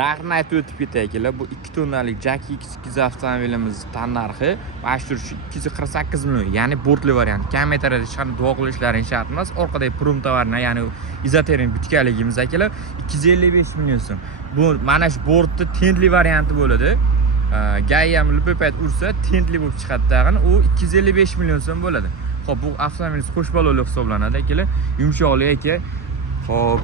narxini aytib o'tib ketay akalar. Bu 2 tonnalik Jack X2 avtomobilimiz tannarxi mana shu 248 million, ya'ni bortli variant. Kilometrda hech qanday duo qilishlaring shart emas. Orqadagi prum tovarni, ya'ni izoterin butkaligimiz akalar 255 million so'm. Bu mana shu bortni tentli varianti bo'ladi. Gay ham lupepet ursa tentli bo'lib chiqadi tag'in. U 255 million so'm bo'ladi. Xo'p, bu avtomobil qo'sh balonli hisoblanadi akalar. Yumshoqlik aka. Xo'p,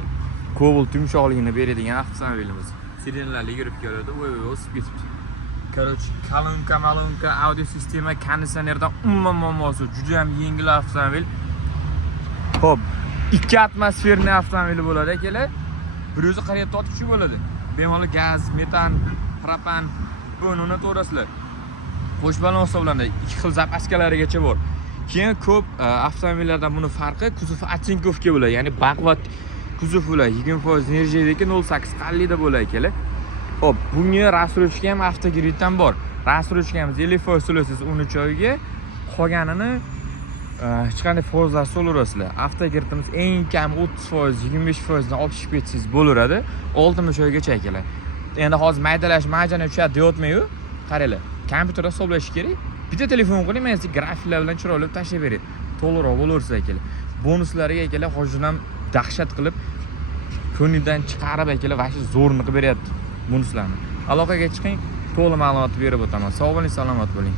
Cobalt yumshoqligini beradigan avtomobilimiz. Sirenalarga yurib keladi. O'sib ketibdi. Короче, kalonka, audio sistema, konditsionerdan umuman muammosi juda ham yengil avtomobil. Xo'p, 2 atmosferli avtomobil bo'ladi akalar. 147 ot kuchi bo'ladi. Bemalol gaz, metan, propan buni to'g'rasizlar. Qo'sh balon hisoblanadi. 2 xil zapaskalarigacha bor. Keyin ko'p avtomobillardan buni farqi kuzov atsinkovka bo'ladi, ya'ni baquvvat kuzov bo'ladi. 20% nержавейка 0.8 qallida bo'ladi akalar. Xo'p, bunga rasrochka ham avtogriddan bor. Rasrochkamiz 50% to'laysiz 13 oyga, qolganini hech qanday fozlar so'laverasizlar. Avtogridimiz eng kam 30%, 25% dan olib chiqib ketsangiz bo'laveradi. 60 oygacha akalar. Endi hozir maydalash majana tushadi deyotmayman-ku. Qaranglar, kompyuterda hisoblash kerak. Bitta telefon qiling, men sizga grafiklar bilan chiroyli tashlab beray. To'liqroq bo'laversa akalar. Bonuslariga akalar hozir ham dahshat qilib ko'ngildan chiqarib akalar vashi zo'rni qilib beryapti bonuslarni. Aloqaga chiqing, to'liq ma'lumot berib o'taman. Sog' bo'ling, salomat bo'ling.